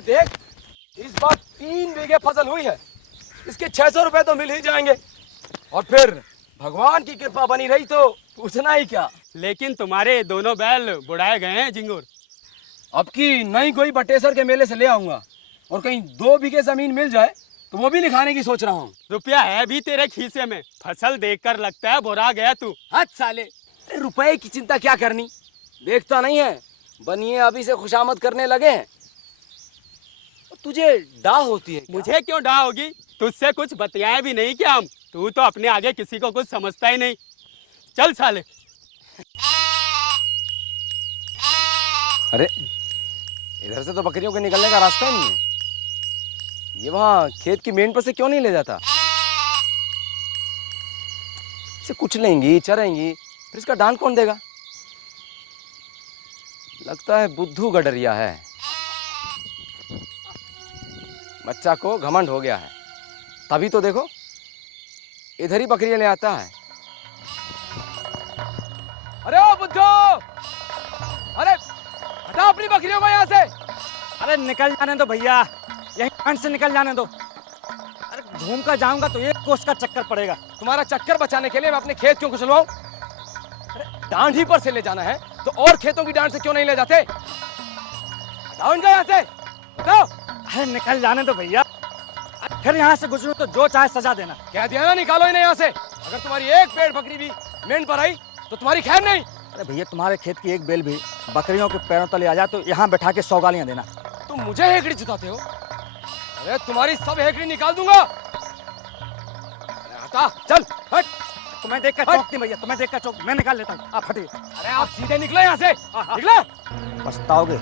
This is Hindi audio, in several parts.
देख, इस बार 3 बीघे फसल हुई है, इसके 600 रुपए तो मिल ही जाएंगे। और फिर भगवान की कृपा बनी रही तो पूछना ही क्या। लेकिन तुम्हारे दोनों बैल बुढ़ाए गए हैं झिंगुर। अब की नई कोई बटेसर के मेले से ले आऊंगा, और कहीं 2 बीघे जमीन मिल जाए तो वो भी लिखाने की सोच रहा हूँ। रुपया है भी तेरे खीसे में, फसल देखकर लगता है बुरा गया तू। हद साले, रुपए की चिंता क्या करनी, देखता नहीं है बनिए अभी से खुशामद करने लगे हैं। तुझे डाह होती है क्या? मुझे क्यों डाह होगी, तुझसे कुछ बतियाए भी नहीं क्या हम? तू तो अपने आगे किसी को कुछ समझता ही नहीं। चल साले। अरे इधर से तो बकरियों के निकलने का रास्ता ही नहीं है। ये वहाँ खेत की मेन पर से क्यों नहीं ले जाता? इसे कुचलेंगी, चरेंगी, फिर इसका दान कौन देगा? लगता है बुद्धू गडरिया है। बच्चा को घमंड हो गया है, तभी तो देखो इधर ही बकरियां ले आता है। अरे ओ बुद्धू, अरे हटा अपनी बकरियों को यहाँ से। अरे निकल जाने दो भैया, यही ठंड से निकल जाने दो। अरे घूम कर जाऊंगा तो 1 कोस का चक्कर पड़ेगा। तुम्हारा चक्कर बचाने के लिए मैं अपने खेत क्यों कुचलवाऊं? अरे डांड ही पर से ले जाना है तो और खेतों की डांड से क्यों नहीं ले जाते? हटाओ इनको यहाँ से, हटाओ। अरे निकल जाने दो भैया, फिर यहाँ से गुजरूं तो जो चाहे सजा देना। कह दिया ना, निकालो इन्हें यहाँ से। अगर तुम्हारी एक पेड़ बकरी भी मेंढ पर आई तो तुम्हारी खैर नहीं। अरे भैया तुम्हारे खेत की एक बेल भी बकरियों के पैरों तले आ जाए तो यहाँ बैठा के 100 गालियाँ देना। तुम मुझे हेकड़ी जुटाते हो? अरे तुम्हारी सब हेकड़ी निकाल दूंगा। अरे हटा, चल हट। तुम्हें देख कर चौंकती भैया, तुम्हें देख कर चौंक, मैं निकाल लेता हूँ, आप हटिए। अरे आप सीधे निकलो यहाँ से, निकलो। पछताओगे।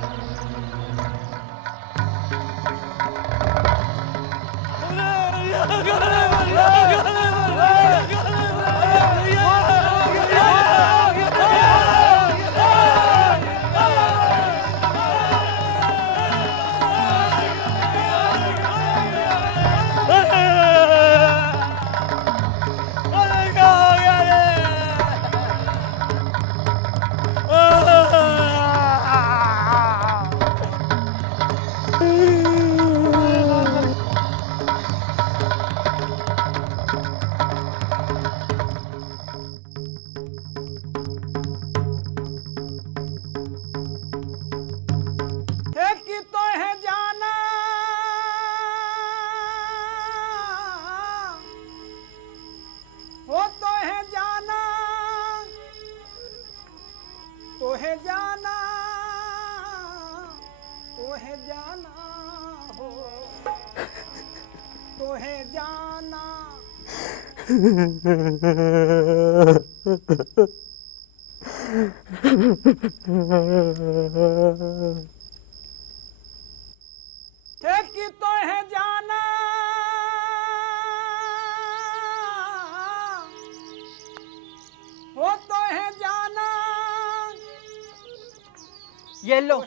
ये लो,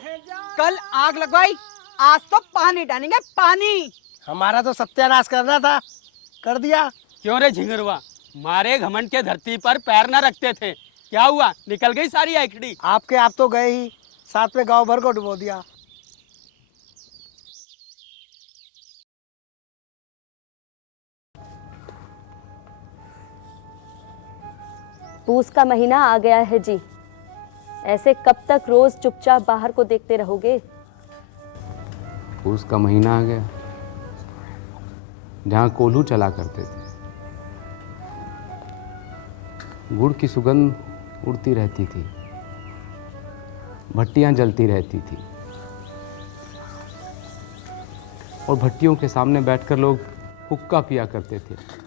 कल आग लगवाई, आज तो पानी डालेंगे, पानी। हमारा तो सत्यानाश करना था, कर दिया। क्यों रे झिंगुरवा, मारे घमंड के धरती पर पैर न रखते थे, क्या हुआ? निकल गई सारी हेकड़ी। आपके आप तो गए ही, साथ में गांव भर को डुबो दिया। पूस का महीना आ गया है जी, ऐसे कब तक रोज चुपचाप बाहर को देखते रहोगे? पूस का महीना आ गया, जहाँ कोल्हू चला करते थे। गुड़ की सुगंध उड़ती रहती थी, भट्टियाँ जलती रहती थी, और भट्टियों के सामने बैठकर लोग हुक्का पिया करते थे।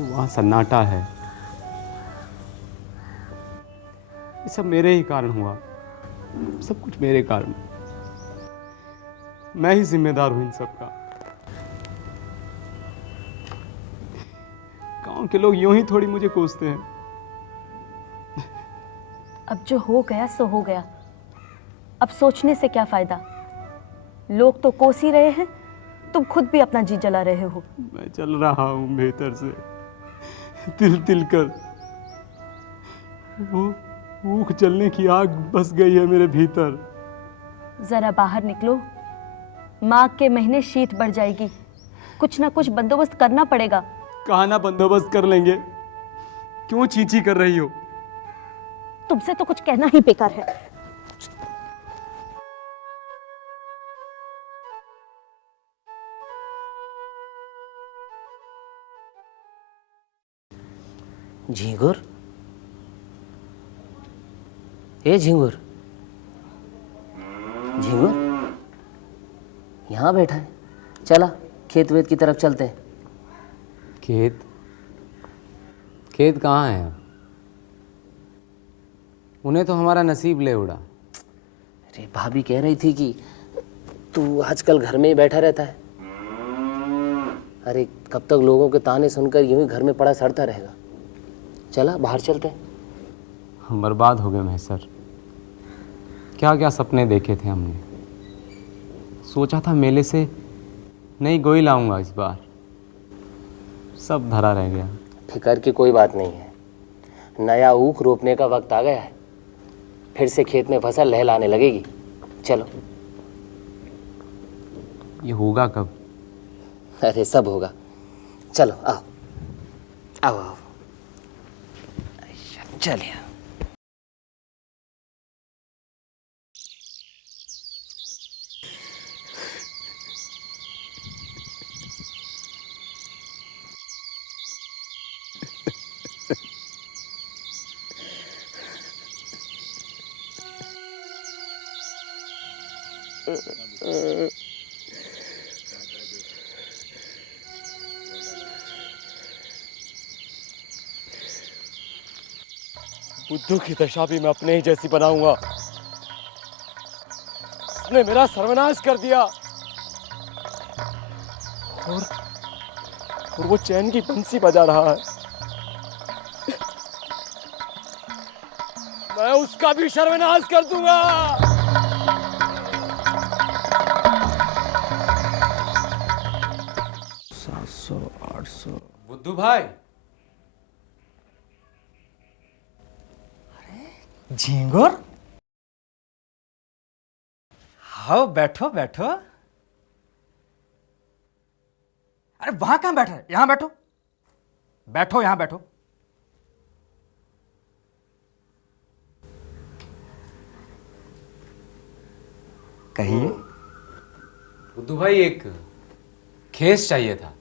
वहाँ सन्नाटा है। ये सब मेरे ही कारण हुआ, सब कुछ मेरे कारण। मैं ही जिम्मेदार हूं इन सब का। गांव के लोग यूं ही थोड़ी मुझे कोसते हैं। अब जो हो गया सो हो गया, अब सोचने से क्या फायदा? लोग तो कोस ही रहे हैं, तुम खुद भी अपना जी जला रहे हो। मैं चल रहा हूं भीतर से तिल तिल कर। भूख जलने की आग बस गई है मेरे भीतर। जरा बाहर निकलो, माघ के महीने शीत बढ़ जाएगी, कुछ ना कुछ बंदोबस्त करना पड़ेगा। कहा ना बंदोबस्त कर लेंगे, क्यों चींची कर रही हो? तुमसे तो कुछ कहना ही बेकार है। झींगुर, ए झींगुर, झींगुर यहाँ बैठा है। चला खेत वेत की तरफ चलते हैं। खेत? खेत कहाँ है? उन्हें तो हमारा नसीब ले उड़ा। अरे भाभी कह रही थी कि तू आजकल घर में ही बैठा रहता है। अरे कब तक लोगों के ताने सुनकर यूं ही घर में पड़ा सड़ता रहेगा। चला बाहर चलते हैं। हम बर्बाद हो गए महेश्वर। क्या क्या सपने देखे थे हमने। सोचा था मेले से नई गोई लाऊंगा, इस बार सब धरा रह गया। फिकर की कोई बात नहीं है, नया ऊख रोपने का वक्त आ गया है। फिर से खेत में फसल लहलाने लगेगी। चलो। ये होगा कब? अरे सब होगा। चलो आओ आओ आओ। चलिए। बुद्धू की दशा भी मैं अपने ही जैसी बनाऊंगा। उसने मेरा सर्वनाश कर दिया और वो चैन की बंसी बजा रहा है। मैं उसका भी सर्वनाश कर दूंगा। 700 800। बुद्धू भाई। झींगुर, आओ बैठो बैठो। अरे वहां कहां बैठे? यहां बैठो, बैठो यहां बैठो। कहिए। बुद्धू भाई एक खेस चाहिए था।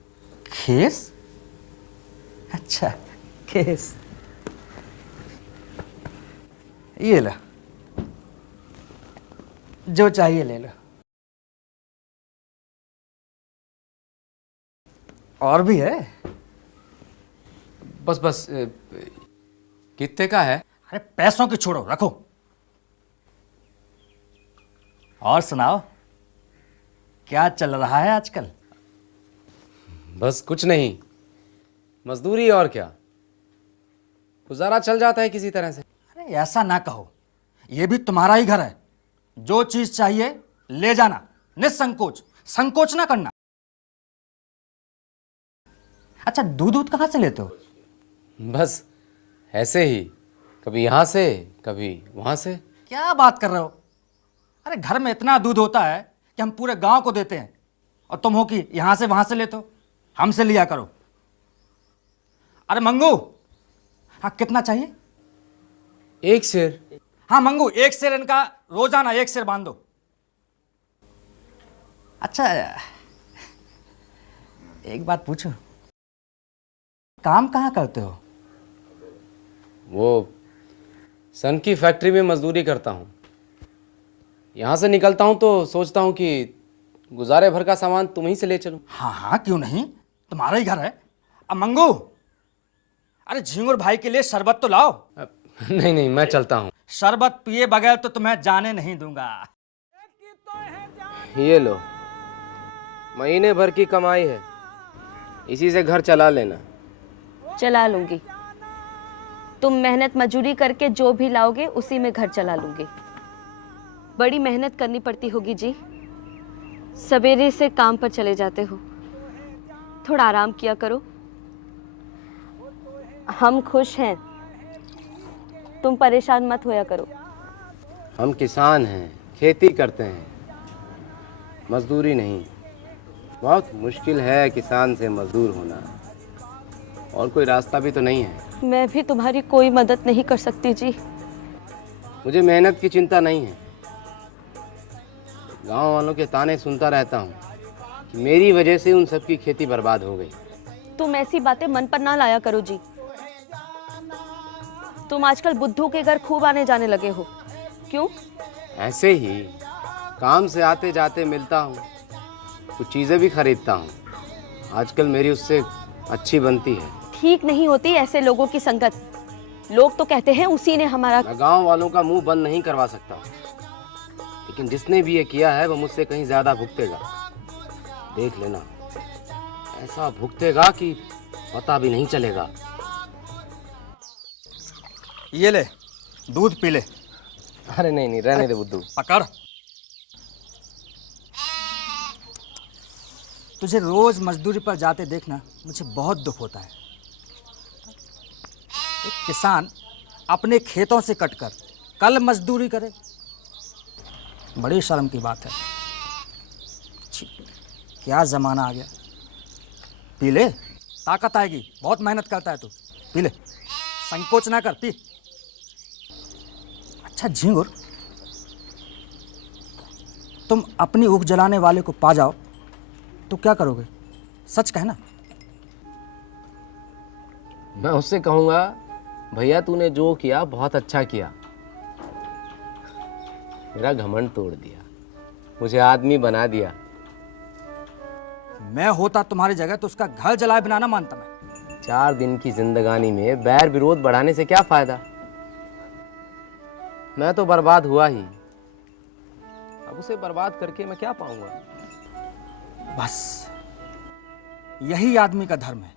खेस? अच्छा खेस, ये लो, जो चाहिए ले लो। और भी है? बस बस कितने का है? अरे पैसों की छोड़ो, रखो। और सुनाओ, क्या चल रहा है आजकल? बस कुछ नहीं, मजदूरी और क्या, गुजारा चल जाता है किसी तरह से। अरे ऐसा ना कहो, यह भी तुम्हारा ही घर है। जो चीज चाहिए ले जाना, निसंकोच, संकोच ना करना। अच्छा दूध कहां से लेते हो? बस ऐसे ही, कभी यहाँ से कभी वहाँ से। क्या बात कर रहे हो? अरे घर में इतना दूध होता है कि हम पूरे गांव को देते हैं, और तुम हो कि यहां से वहां से लेते हो। हमसे लिया करो। अरे मंगू, हाँ कितना चाहिए? एक शेर। हाँ मंगू, एक शेर इनका रोजाना एक शेर बांध दो। अच्छा एक बात पूछो, काम कहाँ करते हो? वो सन की फैक्ट्री में मजदूरी करता हूँ। यहाँ से निकलता हूँ तो सोचता हूँ कि गुजारे भर का सामान तुम ही से ले चलूँ। हाँ हाँ क्यों नहीं, तुम्हारा ही घर है। अब मंगू, अरे झींगुर भाई के लिए शरबत तो लाओ। नहीं नहीं, मैं चलता हूँ। शरबत पिए बगैर तो तुम्हें जाने नहीं दूंगा। ये लो, महीने भर की कमाई है, इसी से घर चला लेना। चला लूंगी। तुम मेहनत मजूरी करके जो भी लाओगे उसी में घर चला लूंगी। बड़ी मेहनत करनी पड़ती होगी जी, सवेरे से काम पर चले जाते हो, थोड़ा आराम किया करो। हम खुश हैं, तुम परेशान मत होया करो। हम किसान हैं, खेती करते हैं, मजदूरी नहीं। बहुत मुश्किल है किसान से मजदूर होना, और कोई रास्ता भी तो नहीं है। मैं भी तुम्हारी कोई मदद नहीं कर सकती जी। मुझे मेहनत की चिंता नहीं है। गांव वालों के ताने सुनता रहता हूँ कि मेरी वजह से उन सबकी खेती बर्बाद हो गई। तुम ऐसी बातें मन पर ना लाया करो जी। तुम आजकल बुद्धू के घर खूब आने जाने लगे हो। क्यों? ऐसे ही काम से आते जाते मिलता हूँ, कुछ चीज़ें भी खरीदता हूँ। आजकल मेरी उससे अच्छी बनती है। ठीक नहीं होती ऐसे लोगों की संगत। लोग तो कहते हैं उसी ने हमारा। मैं गांव वालों का मुंह बंद नहीं करवा सकता, लेकिन जिसने भी ये किया है वो मुझसे कहीं ज्यादा भुगतेगा। देख लेना, ऐसा भुगतेगा कि पता भी नहीं चलेगा। ये ले, दूध पी ले। अरे नहीं नहीं, रहने दे बुद्धू। पकड़। तुझे रोज मजदूरी पर जाते देखना मुझे बहुत दुख होता है। एक किसान अपने खेतों से कटकर कल मजदूरी करे, बड़ी शर्म की बात है। छी, क्या जमाना आ गया। पी ले, ताकत आएगी। बहुत मेहनत करता है तू, पी ले, संकोच ना कर, पी। अच्छा झिंगुर, तुम अपनी ऊख जलाने वाले को पा जाओ तो क्या करोगे? सच कहना। मैं उससे कहूंगा, भैया तूने जो किया बहुत अच्छा किया, मेरा घमंड तोड़ दिया, मुझे आदमी बना दिया। मैं होता तुम्हारी जगह तो उसका घर जलाए बिना ना मानता मैं। 4 दिन की जिंदगानी में बैर विरोध बढ़ाने से क्या फायदा? मैं तो बर्बाद हुआ ही, अब उसे बर्बाद करके मैं क्या पाऊंगा? बस यही आदमी का धर्म है।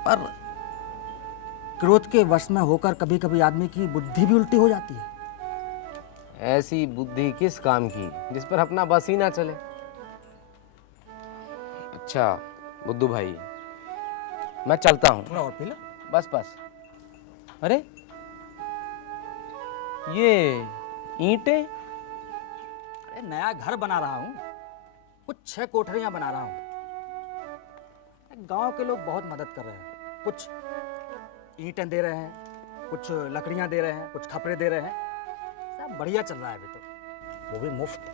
पर क्रोध के वश में होकर कभी कभी आदमी की बुद्धि भी उल्टी हो जाती है। ऐसी बुद्धि किस काम की जिस पर अपना बस ही ना चले? अच्छा बुद्धू भाई, मैं चलता हूँ। थोड़ा और पी लो। बस बस। अरे ये ईंटें? अरे नया घर बना रहा हूँ, कुछ 6 कोठरियां बना रहा हूँ। गांव के लोग बहुत मदद कर रहे हैं। कुछ ईंटें दे रहे हैं, कुछ लकड़ियां दे रहे हैं, कुछ खपरे दे रहे हैं। सब बढ़िया चल रहा है अभी तो, वो भी मुफ्त।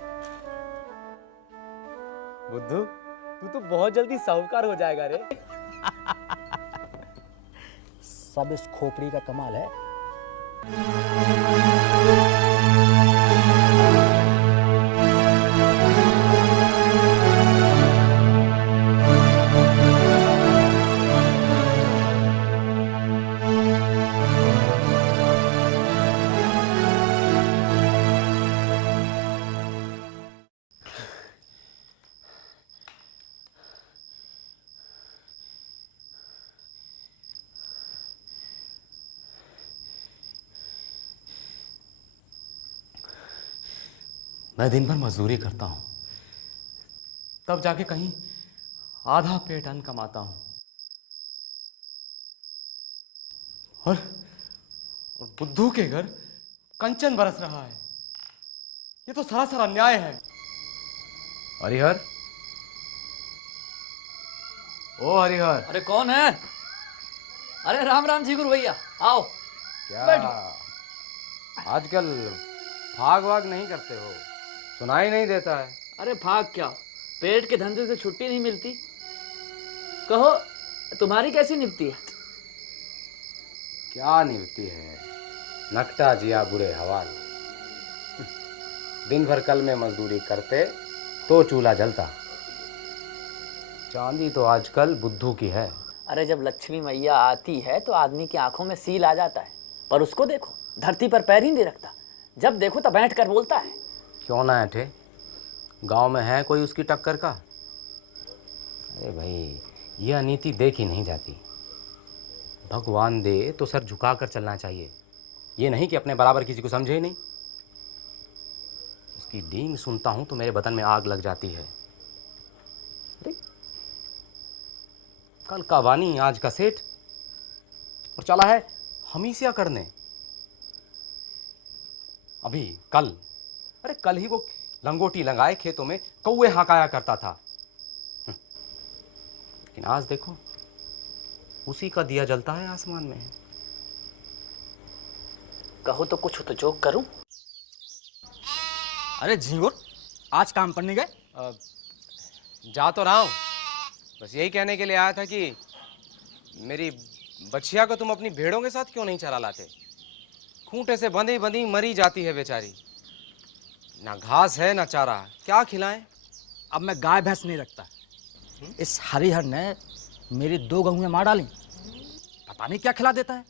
बुद्धू तू तो बहुत जल्दी साहूकार हो जाएगा रे। सब इस खोपड़ी का कमाल है। मैं दिन भर मजदूरी करता हूँ, तब जाके कहीं आधा पेट अन्न कमाता हूँ, और बुद्धू के घर कंचन बरस रहा है। ये तो सरासर अन्याय है। हरिहर, ओ हरिहर। अरे कौन है? अरे राम राम जी गुरु भैया, आओ। क्या आजकल भाग वाग नहीं करते हो? सुनाई नहीं देता है। अरे भाग क्या, पेट के धंधे से छुट्टी नहीं मिलती। कहो तुम्हारी कैसी निपटी है? क्या निभती है, नकटा जिया बुरे हवाल। दिन भर कल में मजदूरी करते तो चूल्हा जलता। चांदी तो आजकल बुद्धू की है। अरे जब लक्ष्मी मैया आती है तो आदमी की आंखों में सील आ जाता है, पर उसको देखो धरती पर पैर ही नहीं रखता। जब देखो तब बैठ कर बोलता है। क्यों ना ऐठे, गांव में है कोई उसकी टक्कर का? अरे भाई, ये अनीति देखी नहीं जाती। भगवान दे तो सर झुका कर चलना चाहिए, ये नहीं कि अपने बराबर किसी को समझे ही नहीं। उसकी डींग सुनता हूं तो मेरे बदन में आग लग जाती है। अरे कल का वानी आज का सेठ, और चला है हमीसिया करने? अभी कल, अरे कल ही वो लंगोटी लगाए खेतों में कौवे हकाया करता था। लेकिन आज देखो उसी का दिया जलता है आसमान में। कहो तो कुछ तो जोक करूं। अरे झिंगुर, आज काम पर नहीं गए? जा तो रहा हूं, बस यही कहने के लिए आया था कि मेरी बच्चिया को तुम अपनी भेड़ों के साथ क्यों नहीं चरा लाते? खूंटे से बंधी बंधी मरी जाती है बेचारी, ना घास है ना चारा, क्या खिलाएं? अब मैं गाय भैंस नहीं रखता। इस हरिहर ने मेरी 2 गहुएं मार डाली, पता नहीं क्या खिला देता है।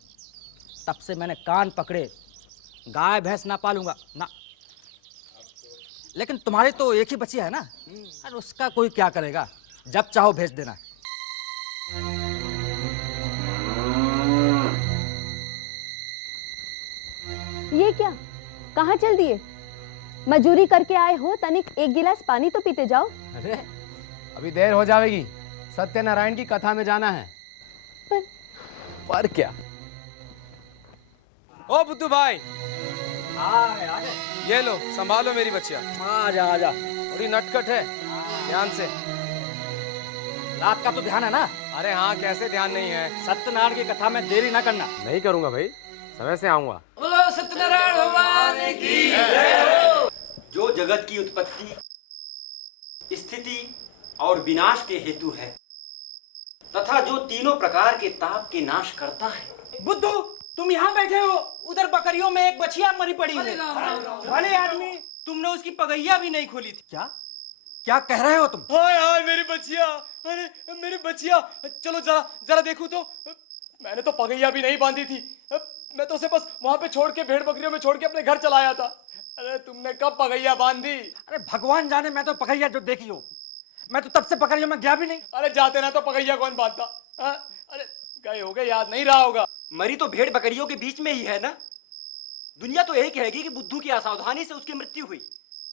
तब से मैंने कान पकड़े, गाय भैंस ना पालूंगा ना। लेकिन तुम्हारी तो एक ही बच्ची है ना, अरे उसका कोई क्या करेगा, जब चाहो भेज देना। ये क्या, कहाँ चल दिए? मजूरी करके आए हो, तनिक एक गिलास पानी तो पीते जाओ। अरे अभी देर हो जाएगी, सत्यनारायण की कथा में जाना है। पर क्या? ओ बुद्धू भाई, ये लो संभालो मेरी बच्चिया। आजा आजा। थोड़ी नटखट है, ध्यान से। रात का तो ध्यान है ना? अरे हाँ, कैसे ध्यान नहीं है? सत्यनारायण की कथा में देरी ना करना। नहीं करूंगा भाई, समय से आऊंगा। बोलो सत्यनारायण भगवान की। जो जगत की उत्पत्ति, स्थिति और विनाश के हेतु है तथा जो तीनों प्रकार के ताप के नाश करता है। बुद्धू, तुम यहाँ बैठे हो, उधर बकरियों में एक बछिया मरी पड़ी है। भले आदमी, तुमने उसकी पगैया भी नहीं खोली थी। क्या क्या कह रहे हो तुम? हाय हाय मेरी बच्चिया, अरे मेरी बच्चिया, चलो जरा जरा देखो तो। मैंने तो पगैया भी नहीं बांधी थी, मैं तो उसे बस वहां पे छोड़ के, भेड़ बकरियों में छोड़ के अपने घर चला आया था। अरे तुमने कब पगैया बांधी? अरे भगवान जाने, मैं तो पगैया जो देखी हो, मैं तो तब से बकरियों में गया भी नहीं। अरे जाते ना तो पगैया कौन बांधता? अरे गए हो गए, याद नहीं रहा होगा। मरी तो भेड़ बकरियों के बीच में ही है ना। दुनिया तो यही कहेगी कि बुद्धू की असावधानी से उसकी मृत्यु हुई,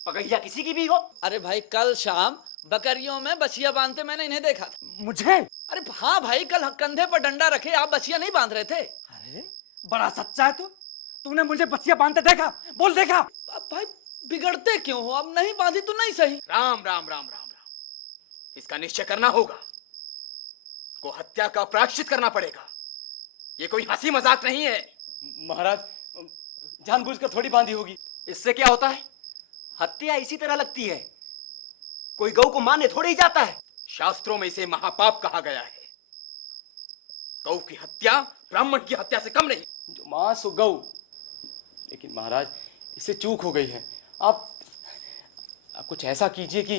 पगैया किसी की भी हो। अरे भाई, कल शाम बकरियों में बछिया बांधते मैंने इन्हें देखा था। मुझे? अरे हाँ भाई, कल कंधे पर डंडा रखे आप बछिया नहीं बांध रहे थे। अरे बड़ा सच्चा है तू, तूने मुझे बच्चियां बांधते देखा? बोल देखा। अब भाई बिगड़ते क्यों हो? अब नहीं बांधी तो नहीं सही। राम राम राम राम राम, इसका निश्चय करना होगा। को हत्या का प्रायश्चित करना पड़ेगा। ये कोई हंसी मजाक नहीं है। महाराज, जानबूझकर थोड़ी बांधी होगी। इससे क्या होता है? हत्या इसी तरह लगती है, कोई गौ को मारने थोड़ी ही जाता है। शास्त्रों में इसे महापाप कहा गया है। गौ की हत्या ब्राह्मण की हत्या से कम नहीं। जो मांस हो गौ, लेकिन महाराज इससे चूक हो गई है। आप कुछ ऐसा कीजिए कि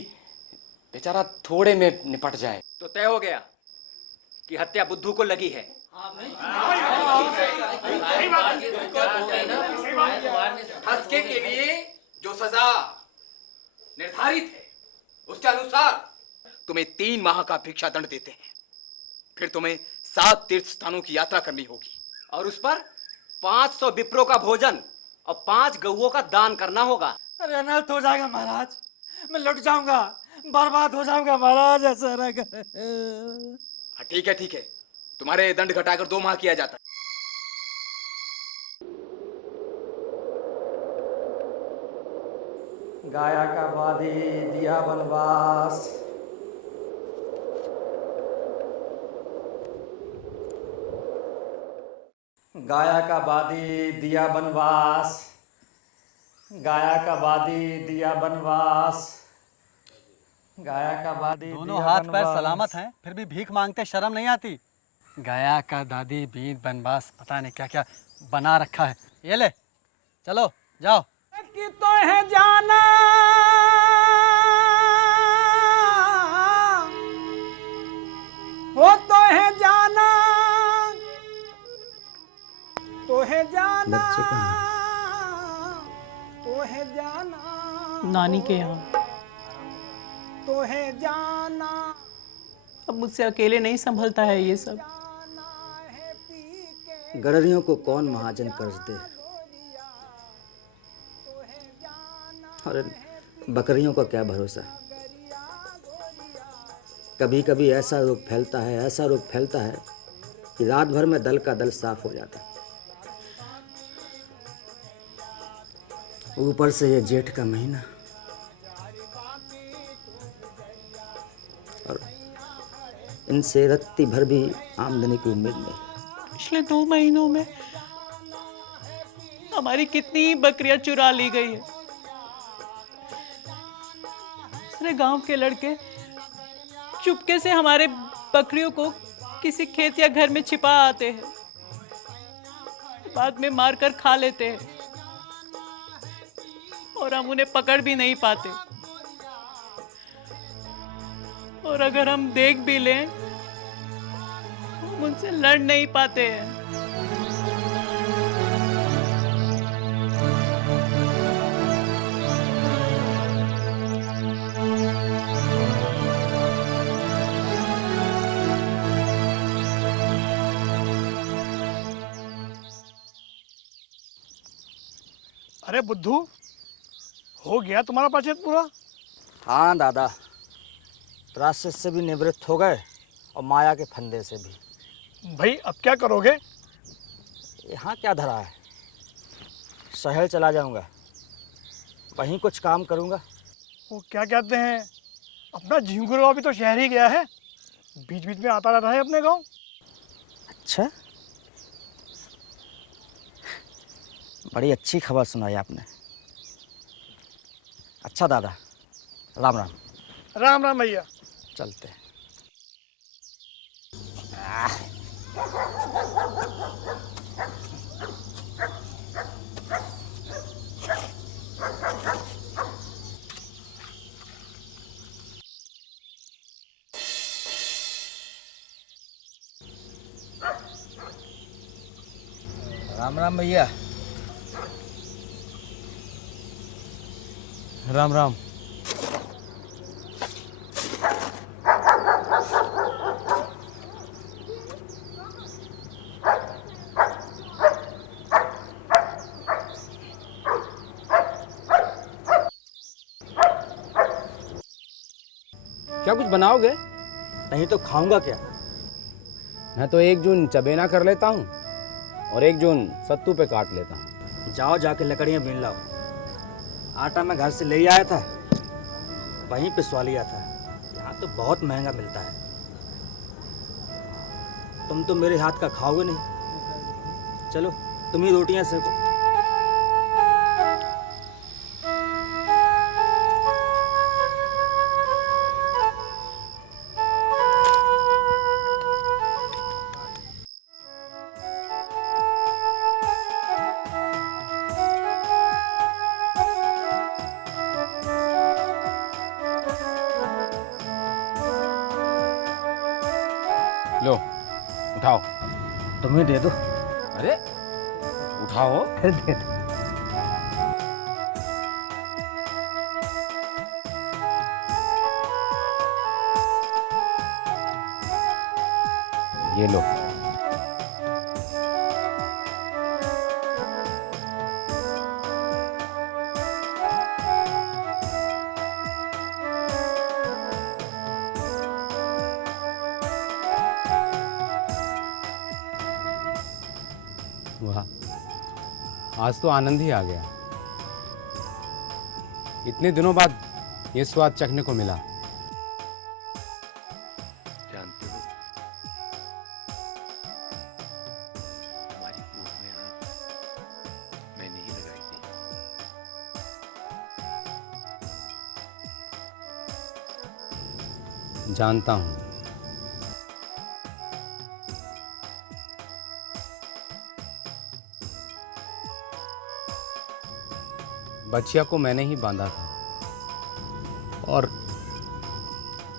बेचारा थोड़े में निपट जाए। तो तय हो गया कि हत्या बुद्धू को लगी है। हत्या के लिए जो सजा निर्धारित है उसके अनुसार तुम्हें 3 माह का भिक्षा दंड देते हैं। फिर तुम्हें 7 तीर्थ स्थानों की यात्रा करनी होगी और उस पर 500 विप्रों का भोजन और 5 गऊओं का दान करना होगा। अरे अनर्थ हो जाएगा महाराज, मैं लुट जाऊंगा, बर्बाद हो जाऊंगा महाराज, ऐसा ना कर। हाँ ठीक है, तुम्हारे दंड घटाकर 2 माह किया जाता है। गाया का बादी दिया बनवास, गाया का बादी दिया बनवास, गाया का बादी दिया बनवास, गाया का बादी। दोनों हाथ पैर सलामत हैं, फिर भी भीख मांगते शर्म नहीं आती? गया का दादी बीन बनवास, पता नहीं क्या क्या बना रखा है। ये ले, चलो जाओ। कि तो है जाना हो, तो है जाना, तो है जाना, तो है जाना नानी के यहाँ। तो है जाना। अब मुझसे अकेले नहीं संभलता है ये सब। गडरियों को कौन महाजन कर्ज दे, और बकरियों का क्या भरोसा। कभी कभी ऐसा रोग फैलता है, ऐसा रोग फैलता है कि रात भर में दल का दल साफ हो जाता है। ऊपर से ये जेठ का महीना और इनसे रत्ती भर भी आमदनी की उम्मीद नहीं। पिछले 2 महीनों में हमारी कितनी बकरियां चुरा ली गई है। दूसरे गांव के लड़के चुपके से हमारे बकरियों को किसी खेत या घर में छिपा आते हैं, बाद में मारकर खा लेते हैं और हम उन्हें पकड़ भी नहीं पाते। और अगर हम देख भी लें हम उनसे लड़ नहीं पाते हैं। अरे बुद्धू, हो गया तुम्हारा पाचन पूरा? हाँ दादा, प्रायश्चित से भी निवृत्त हो गए और माया के फंदे से भी। भाई अब क्या करोगे? यहाँ क्या धरा है, शहर चला जाऊंगा, वहीं कुछ काम करूंगा। वो क्या कहते हैं, अपना झिंगुरवा भी तो शहर ही गया है, बीच बीच में आता रहता है अपने गांव। अच्छा, बड़ी अच्छी खबर सुनाई आपने। अच्छा दादा, राम राम। राम राम भैया। चलते हैं। राम राम भैया। राम राम। क्या कुछ बनाओगे? नहीं तो खाऊंगा क्या? मैं तो 1 जून चबेना कर लेता हूँ और 1 जून सत्तू पे काट लेता हूँ। जाओ जाके लकड़ियाँ बीन लाओ। आटा मैं घर से ले आया था, वहीं पिसवा लिया था। यहाँ तो बहुत महंगा मिलता है। तुम तो मेरे हाथ का खाओगे नहीं। चलो तुम ही रोटियाँ सेको। लो उठाओ। तुम्हें दे दो। अरे उठाओ। दे दो। ये लो। वाह, आज तो आनंद ही आ गया। इतने दिनों बाद ये स्वाद चखने को मिला। जानते हो, हमारी भूख में आग मैंने ही लगाई थी। जानता हूँ। बच्चिया को मैंने ही बांधा था और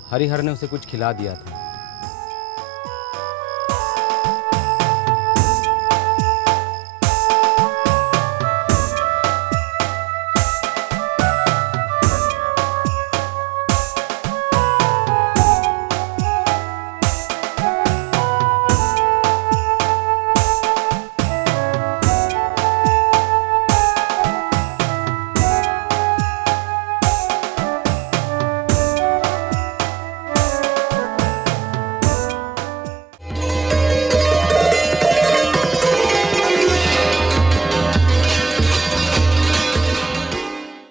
हरिहर ने उसे कुछ खिला दिया था।